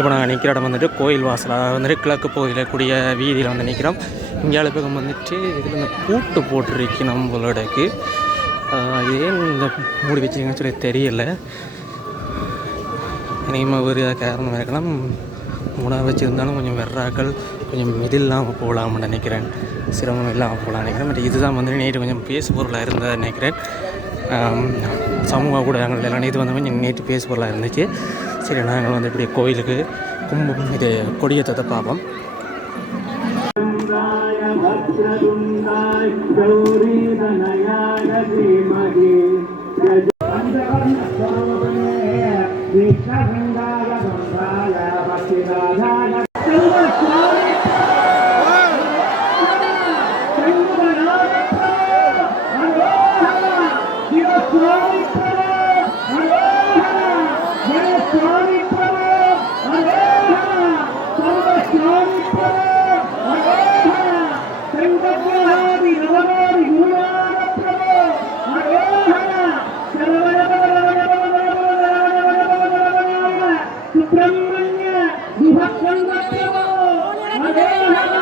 இப்போ நாங்கள் நிற்கிற இடம் வந்துட்டு கோயில் வாசல் அதாவது வந்துட்டு கிழக்கு பகுதியில் கூடிய வீதியில் வந்து நிற்கிறோம். இங்கே பக்கம் வந்துட்டு இதில் இந்த பூட்டு போட்டிருக்கு நம்மளோடக்கு. ஏன் இந்த மூடி வச்சிருக்கீங்கன்னு சொல்லி தெரியல. இனிமேல் ஒரு காரணம் இருக்கலாம். உணவு வச்சுருந்தாலும் கொஞ்சம் வெர்றாக்கள் கொஞ்சம் மிதில்லாமல் போகலாம்னு நினைக்கிறேன். சிரமம் இல்லாமல் போகலாம்னு நினைக்கிறேன். பட் இதுதான் வந்து நேற்று கொஞ்சம் பேசு பொருளாக இருந்ததாக நினைக்கிறேன். சமூக ஊடகங்கள் அனைத்து வந்து நேற்று பேசுபொருளாக இருந்துச்சு. சரி நாங்கள் வந்து இப்படி கோயிலுக்கு கும்பம் இது கொடியேற்றத்தை பார்ப்போம் விஷ்ண సుబ్రహ్మణ్య విభక్తం గోత్రమో అదే నమ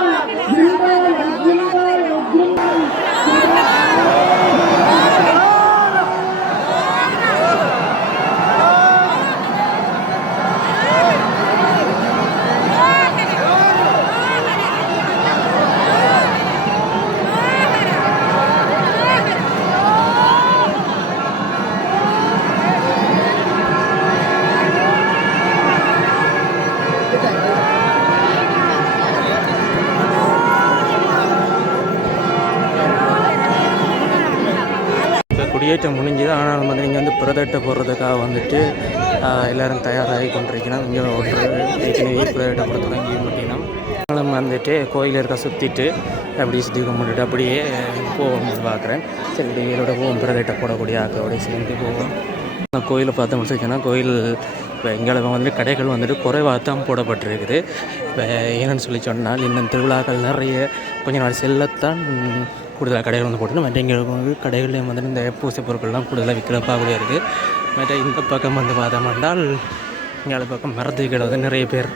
குடியேற்றம் முடிஞ்சுது. ஆனாலும் வந்து இங்கே வந்து பிரதட்டை போடுறதுக்காக வந்துட்டு எல்லோரும் எல்லாரும் தயாராகி கொண்டிருக்கணும் இங்கே ஒரு ஏற்கனவே பிரதட்டை போட தொடங்கி பார்த்தீங்கன்னா நாங்களும் வந்துட்டு கோயில் இருக்க சுற்றிட்டு அப்படியே சுற்றி கும்பிட்டுட்டு அப்படியே போவோம் பார்க்குறேன். சரி வெயிலோட போவோம். பிரதட்டை போடக்கூடிய ஆக்களோட சேர்ந்து போவோம். நான் கோயிலை பார்த்து முடிச்சிருக்கேன்னா கோயில் இப்போ எங்களை வந்துட்டு கடைகள் வந்துட்டு குறைவாக தான் போடப்பட்டிருக்குது. இப்போ என்னென்னு சொல்லி சொன்னால் இன்னும் திருவிழாக்கள் நிறைய கொஞ்சம் நாள் செல்லத்தான் கூடுதலாக கடைகள் வந்து போட்டு மற்ற எங்களுக்கு வந்து கடைகள்லேயும் வந்துட்டு இந்த பூசை பொருட்கள்லாம் கூடுதலாக விற்கிறப்பா கூட இருக்குது மற்ற இந்த பக்கம் வந்து பார்த்தோம்னால் இங்கே பக்கம் மரத்து கடை வந்து நிறைய பேர்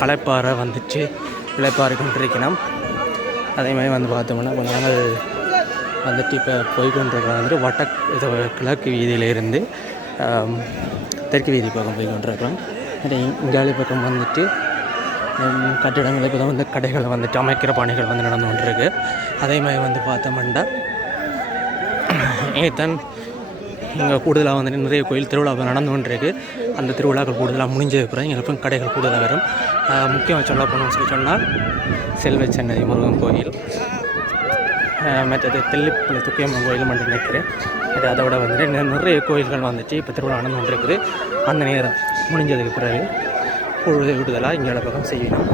களைப்பாறை வந்துச்சு இழைப்பாறை கொண்டிருக்கணும் அதே மாதிரி வந்து பார்த்தோம்னா கொஞ்ச நாள் வந்துட்டு இப்போ போய்கொண்டிருக்கிற வந்துட்டு வட்ட இது கிழக்கு வீதியிலேருந்து தெற்கு வீதி பக்கம் போய்கொண்டிருக்கிறோம். இங்காலி பக்கம் வந்துட்டு கட்டிடங்களுக்கு கட்டிடங்கள் இப்போ தான் வந்து கடைகளை வந்துட்டு அமைக்கிற பணிகள் வந்து நடந்து கொண்டிருக்கு. அதே மாதிரி வந்து பார்த்தோம்னா ஏத்தன் இங்கே கூடுதலாக வந்துட்டு நிறைய கோயில் திருவிழா நடந்து கொண்டிருக்கு. அந்த திருவிழாக்கள் கூடுதலாக முடிஞ்சது பிறகு எங்களுக்கும் கடைகள் கூடுதலாக வரும். முக்கியமாக சொல்ல போகணும்னு சொல்லி சொன்னால் செல்வ சென்னதி முருகன் கோயில். மற்றது தெல்லிப்பள்ளி துக்கியம்மன் கோயில் மட்டும் நினைக்கிறேன். இது அதை விட வந்துட்டு நிறைய கோயில்கள் வந்துட்டு இப்போ திருவிழா நடந்து கொண்டிருக்குது. அந்த நேரம் முடிஞ்சதுக்கு பிறகு பொழுது விடுதலாக இங்கே பக்கம் செய்யணும்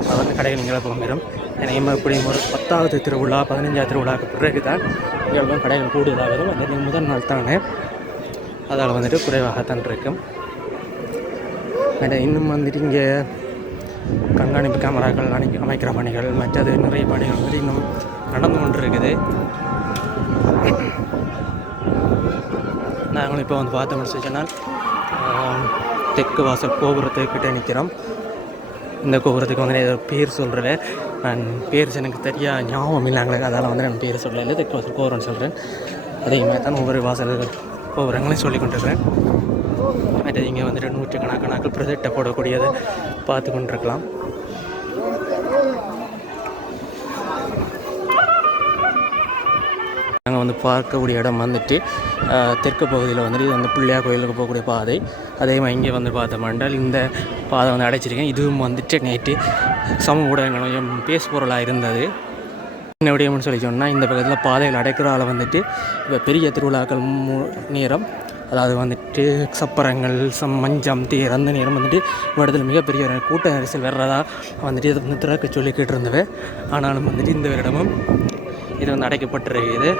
அது வந்து கடைகள் இங்கே பக்கம் வரும் ஏன்னா இப்படி ஒரு பத்தாவது திருவிழா பதினஞ்சாவது திருவிழாவுக்கு பிறகு தான் இங்கே பக்கம் கடைகள் கூடுதலாக வரும் அந்த முதல் நாள் தானே. அதால் வந்துட்டு குறைவாகத்தான் இருக்கும். மற்ற இன்னும் வந்துட்டு இங்கே கண்காணிப்பு கேமராக்கள் அணி அமைக்கிற பணிகள் மற்றது நிறைய பணிகள் வந்து இன்னும் நடந்து கொண்டு இருக்குது நாங்களும் இப்போ வந்து பார்த்து முடிச்சு சொன்னால் தெற்கு வாசல் கோபுரத்துக்கிட்ட நிற்கிறோம் இந்த கோபுரத்துக்கு வந்து ஏதோ பேர் சொல்கிறேன் நான் பேர் எனக்கு தெரியா ஞாபகம் இல்லைங்களே அதால் வந்து நான் பேர் சொல்லலை. தெற்கு வாசல் கோபுரம்னு சொல்கிறேன் அதே மாதிரி தான் ஒவ்வொரு வாசல்கள் கோபுரங்களையும் சொல்லி கொண்டிருக்கிறேன். மற்ற இங்கே வந்துட்டு நூற்றுக்கணக்கான பிரதிட்ட போடக்கூடியதை பார்த்து கொண்டிருக்கலாம். நாங்கள் வந்து பார்க்கக்கூடிய இடம் வந்துட்டு தெற்கு பகுதியில் வந்துட்டு வந்து பிள்ளையார் கோயிலுக்கு போகக்கூடிய பாதை. அதே மாதிரி இங்கே வந்து பார்த்தோம்னால் இந்த பாதை வந்து அடைச்சிருக்கேன். இதுவும் வந்துட்டு நேற்று சமூக ஊடகங்களும் பேசு பொருளாக இருந்தது. என்ன விடயம்னு சொல்லி சொன்னால் இந்த பக்கத்தில் பாதைகள் அடைக்கிறால வந்துட்டு இப்போ பெரிய திருவிழாக்கள் மு- நேரம் அதாவது வந்துட்டு சப்பரங்கள் சம் மஞ்சம் தேர் அந்த நேரம் வந்துட்டு இந்த இடத்துல மிகப்பெரிய கூட்ட நெரிசல் வர்றதா வந்துட்டு இதை வந்து திறக்க சொல்லிக்கிட்டு இருந்தவை ஆனாலும் வந்துட்டு இந்த வருடமும் இது வந்து அடைக்கப்பட்டிருக்குது.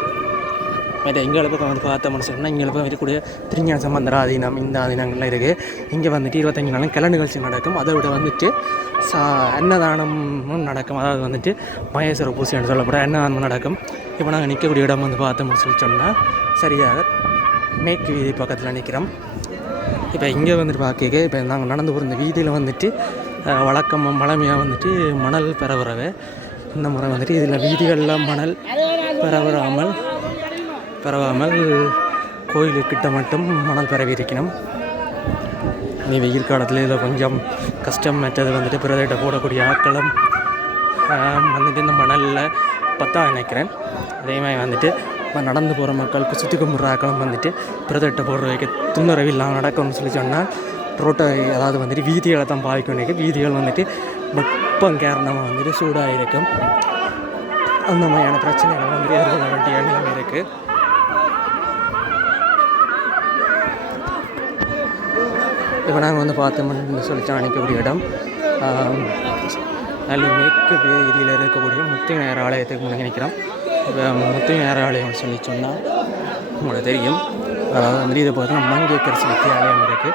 மற்ற எங்களை பக்கம் வந்து பார்த்தோம்னு சொன்னால் எங்கள் பக்கம் இருக்கக்கூடிய திருஞான சம்பந்தர ஆதீனம் இந்த ஆதீனங்கள்லாம் இருக்குது இங்கே வந்துட்டு இருபத்தஞ்சு நாளும் கலை நிகழ்ச்சி நடக்கும். அதை விட வந்துட்டு சா அன்னதானமும் நடக்கும். அதாவது வந்துட்டு மகேஸ்வர என்று சொல்லப்பட அன்னதானமும் நடக்கும். இப்போ நாங்கள் நிற்கக்கூடிய இடம் வந்து பார்த்தோம்னு சொல்லி சொன்னால் சரியாக மேற்கு வீதி பக்கத்தில் நிற்கிறோம் இப்போ இங்கே வந்துட்டு பார்க்க இப்போ நாங்கள் நடந்து போகிற இந்த வீதியில் வந்துட்டு வழக்கம் மழமையாக வந்துட்டு மணல் பெறவுறவை இந்த முறை வந்துட்டு இதில் வீதிகளில் மணல் பரவராமல் பரவாமல் கோயிலுக்கிட்ட மட்டும் மணல் பரவி இருக்கணும். நீ வெயில் காலத்தில் இதில் கொஞ்சம் கஷ்டம் மற்றது வந்துட்டு பிறதிட்ட போடக்கூடிய ஆட்களும் வந்துட்டு இந்த மணலில் பத்தா நினைக்கிறேன். அதே மாதிரி வந்துட்டு இப்போ நடந்து போகிற மக்களுக்கு சுற்றி கும்பிட்ற ஆக்களும் வந்துட்டு பிரதட்ட போடுற வைக்க துப்புரவு இல்லாமல் நடக்கும்னு சொல்லி சொன்னால் ரோட்டை அதாவது வந்துட்டு வீதிகளை தான் பாதிக்கணும் வீதிகள் வந்துட்டு வெப்பம் காரணமாக வந்துட்டு சூடாக இருக்கும் அந்த மாதிரியான பிரச்சனைகள் வந்துட்டு எதிர்கொள்ள வேண்டிய நிலைமை இருக்குது இப்போ நாங்கள் வந்து பார்த்தோம்னு சொல்லி நினைக்கக்கூடிய இடம். ஆம், நல்ல மேற்கு வீதியில் இருக்கக்கூடிய முத்துநேர ஆலயத்துக்கு முன்னாடி நினைக்கிறோம் இப்போ முத்துநேர ஆலயம்னு சொல்லி சொன்னால் உங்களுக்கு தெரியும். அதாவது வந்து இதை பார்த்தீங்கன்னா மங்கேக்கரசு ஆலயம் இருக்குது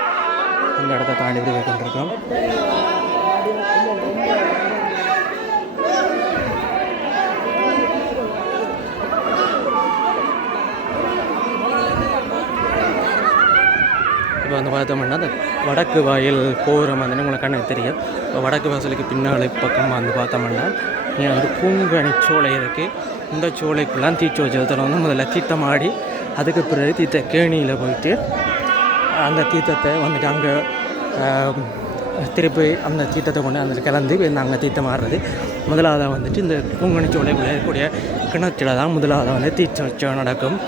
இந்த இடத்த தாண்டி இப்படி போய் கொண்டிருக்கோம் இப்போ வந்து பார்த்தோம்னா அந்த வடக்கு வாயில் போகிற மாதிரி உங்களுக்கு கண்ணுக்கு தெரியும். இப்போ வடக்கு வாசலுக்கு பின்னாடி பக்கமாக வந்து பார்த்தோம்னா இங்கே வந்து பூங்கனி சோலை இருக்குது இந்த சோலைக்குலாம் தீச்சு வச்சதில் வந்து முதல்ல தீர்த்தமாடி அதுக்கு பிறகு தீர்த்த கேணியில் போயிட்டு அந்த தீர்த்தத்தை வந்துட்டு அங்கே திருப்பி அந்த தீர்த்தத்தை கொண்டு அந்த கலந்து நாங்கள் தீர்த்தம் ஆடுறது. முதலாவதாக வந்துட்டு இந்த பூங்கனி சோலைக்குள்ளே இருக்கக்கூடிய கிணற்றில் தான் முதலாவதாக வந்து தீர்த்த நடக்கும்.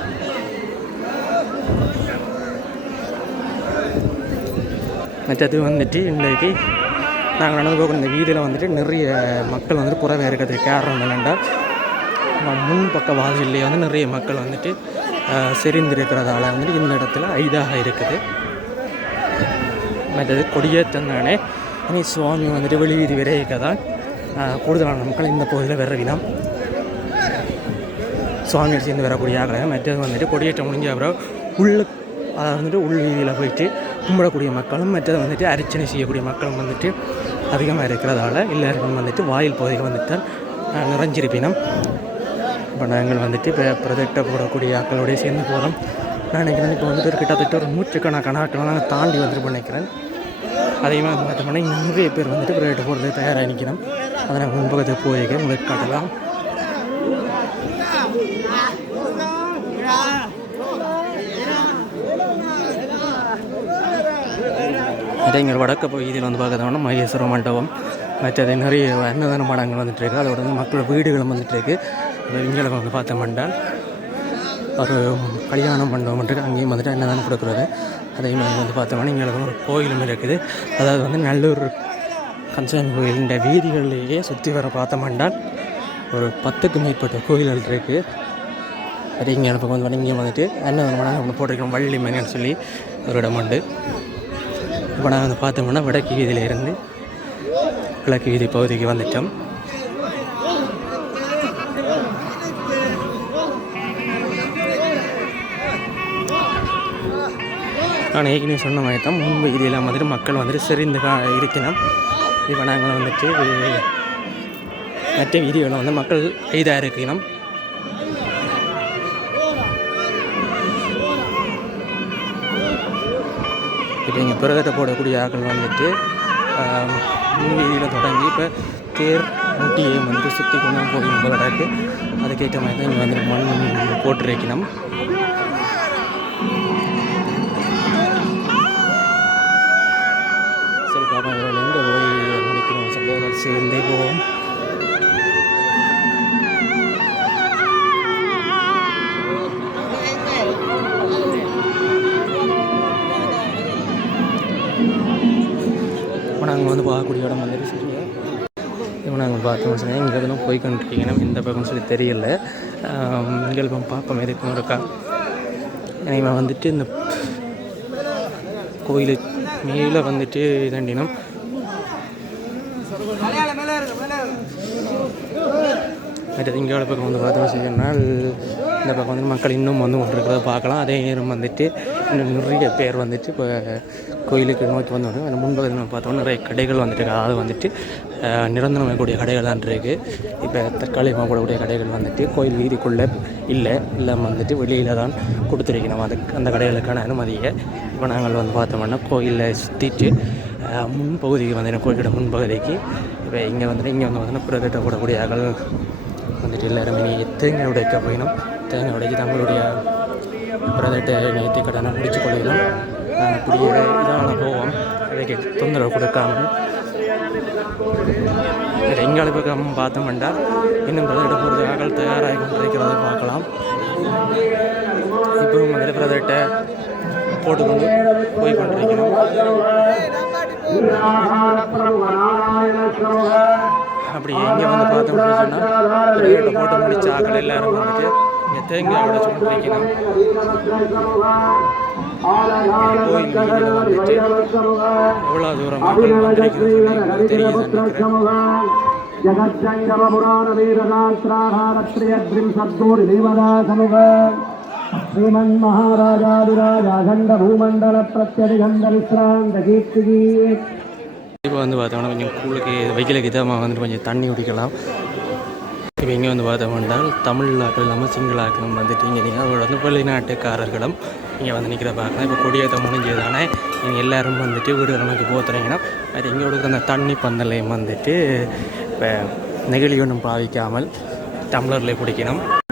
மற்றது வந்துட்டு இன்றைக்கு நாங்கள் நடந்து போகிற இந்த வீதியில் வந்துட்டு நிறைய மக்கள் வந்துட்டு குறைவாக இருக்கிறதுக்கு காரணம் என்னென்னா முன் பக்க வாசல்லையே வந்து நிறைய மக்கள் வந்துட்டு செறிந்திருக்கிறதால வந்துட்டு இந்த இடத்துல ஐதாக இருக்குது. மற்றது கொடியேற்றந்தானே இனி சுவாமி வந்துட்டு வெளி வீதி தான் கூடுதலான மக்கள் இந்த பகுதியில் விரவினம். சுவாமி சேர்ந்து வரக்கூடிய ஆகலை மற்றது வந்துட்டு கொடியேற்றம் முடிஞ்ச அப்புறம் உள்ள அதாவது வந்துட்டு உள் வீதியில் போயிட்டு கும்பிடக்கூடிய மக்களும் மற்றது வந்துட்டு அர்ச்சனை செய்யக்கூடிய மக்களும் வந்துட்டு அதிகமாக இருக்கிறதால எல்லாருக்கும் வந்துட்டு வாயில் பகுதியில் வந்துட்டு நிறைஞ்சிருப்பினும் இப்போ நாங்கள் வந்துட்டு இப்போ ப்ரொஜெக்டை போடக்கூடிய ஆக்களோடய சேர்ந்து போகிறோம் நான் நினைக்கிறேன் இப்போ வந்துட்டு ஒரு கிட்டத்தட்ட ஒரு நூற்றுக்கணக்கான ஆட்களை நான் தாண்டி வந்துட்டு நினைக்கிறேன். அதிகமாக பார்த்தோம்னா நிறைய பேர் வந்துட்டு ப்ரொஜெக்ட் போடுறது தயாராக நிற்கணும். அதை நான் முன்பக்கத்துக்கு போயிருக்கேன் உங்களுக்கு காட்டலாம் அதே இங்கே வடக்கு பகுதியில் வந்து பார்க்கறதோம்னா மகேஸ்வர மண்டபம் மற்றது நிறைய அன்னதான மடங்கள் வந்துட்டுருக்கு அதோட வந்து மக்களோட வீடுகளும் வந்துட்டுருக்கு இங்கே வந்து பார்த்தோம்னா ஒரு கல்யாண மண்டபம் இருக்குது அங்கேயும் வந்துட்டு அன்னதானம் கொடுக்குறது அதே மாதிரி வந்து பார்த்தோம்னா இங்கே ஒரு கோயிலும் இருக்குது அதாவது வந்து நல்லூர் கன்சர்ன் கோயிலின் வீதிகளிலேயே சுற்றி வர பார்த்தோம்னா ஒரு பத்துக்கு மேற்பட்ட கோயில்கள் இருக்குது அது இங்கே எனக்கு வந்து இங்கே வந்துட்டு அன்னதானம் மடங்கு ஒன்று போட்டிருக்கோம் வள்ளி மணின்னு சொல்லி ஒரு இடம் உண்டு இப்போ நாங்கள் வந்து பார்த்தோம்னா வடக்கு வீதியிலிருந்து கிழக்கு வீதி பகுதிக்கு வந்துட்டோம். நான் ஏற்கனவே சொன்ன மாதிரி தான் முன்பு இதில் வந்துட்டு மக்கள் வந்துட்டு சிறிந்து கா இருக்கணும் இப்போ நாங்கள் வந்துட்டு மற்ற வீதிகளில் வந்து மக்கள் இதாக இருக்கணும் இப்போ இங்கே பிறகத்தை போடக்கூடிய ஆட்கள் வந்துட்டு வீதியில் தொடங்கி இப்போ தேர் முட்டியை வந்து சுற்றி கொண்டு போகணும் போராடாக்கு அதுக்கேற்ற மாதிரி தான் இங்கே வந்து மண் போட்டு பார்த்தோம்னு நாங்கள் பார்த்தோம் இங்கே எதுவும் போய் கொண்டிருக்கீங்கன்னா இந்த பக்கம்னு சொல்லி தெரியல. இங்கே இப்போ பார்ப்போம். எதுக்கும் இருக்கா இவன் வந்துட்டு இந்த கோயில் மேலே வந்துட்டு இதண்டினம் மற்றது இங்கே பக்கம் வந்து பார்த்தோம் சொன்னால் இந்த பக்கம் வந்து மக்கள் இன்னும் வந்து கொண்டிருக்கிறத பார்க்கலாம். அதே நேரம் வந்துட்டு இன்னும் நிறைய பேர் வந்துட்டு இப்போ கோயிலுக்கு நோக்கி வந்து வந்து அந்த முன்பகுதியில் நம்ம பார்த்தோம்னா நிறைய கடைகள் வந்துட்டு இருக்கு. அதாவது வந்துட்டு நிரந்தரம் வைக்கக்கூடிய கடைகள் தான் இருக்குது இப்போ தற்காலிகமாக போடக்கூடிய கடைகள் வந்துட்டு கோயில் வீதிக்குள்ளே இல்லை இல்லாமல் வந்துட்டு வெளியில் தான் கொடுத்துருக்கணும் அதுக்கு அந்த கடைகளுக்கான அனுமதியை இப்போ நாங்கள் வந்து பார்த்தோம்னா கோயிலில் சுற்றிட்டு முன்பகுதிக்கு வந்து கோயிலோட முன்பகுதிக்கு இப்போ இங்கே வந்துட்டு இங்கே வந்து பார்த்தோன்னா பிரதட்ட போடக்கூடிய அகல் வந்துட்டு எல்லாருமே நீங்கள் தேங்காய் உடைக்க போயினும். தேங்காய் உடைச்சி தங்களுடைய பிரதட்ட நேற்று கடனை முடிச்சு கொள்ளலாம் அப்படியே இதான போவோம். அதுக்கு தொந்தரவு கொடுக்காமல் எங்களை கிராமம் பார்த்தோம்னா இன்னும் பிரதட்ட போகிறதுக்காக அகல் தயாராகி கொண்டிருக்கிறத பார்க்கலாம். இப்போ வந்து பிரதட்டை போட்டுக்கொண்டு போய் கொண்டிருக்கிறோம் அப்படி எங்கே வந்து பார்த்தோம்னு சொன்னால் பிரதட்டை போட்டு முடிச்ச ஆக்கள் எல்லாரும் வந்துட்டு இங்கே தேங்காய் உடைச்சு கொண்டிருக்கணும் வந்துட்டு எவ்வளோ தூரம் மக்கள் வந்திருக்கிறது தெரியுது. நினைக்கிறேன் ஜகஜங்கம புராண வீரகாஸ்திராகாரத்ரியத்ரிம்சத்தூரி தேவதா சமுக ஸ்ரீமன் மகாராஜாதிராஜ அகண்ட பூமண்டல பிரத்யதிகண்ட விஸ்ராந்த கீர்த்திகி. இப்போ வந்து பார்த்தோம்னா கொஞ்சம் கூழுக்கு வெயிலுக்கு இதமாக வந்துட்டு கொஞ்சம் தண்ணி குடிக்கலாம். இப்போ இங்கே வந்து பார்த்தோம்னா தமிழாக்கள் இல்லாமல் சிங்களாக்களும் வந்துட்டு இங்கே நீங்கள் அதோட வந்து வெளிநாட்டுக்காரர்களும் இங்கே வந்து நிற்கிற பார்க்கலாம் இப்போ கொடியேற்ற முடிஞ்சதானே நீங்கள் எல்லோரும் வந்துட்டு வீடு நமக்கு போத்துறீங்கன்னா அது இங்கே கொடுக்குற அந்த தண்ணி பந்தலையும் வந்துட்டு இப்போ நெகிழி ஒன்றும் பாவிக்காமல் டம்ளரில் குடிக்கணும்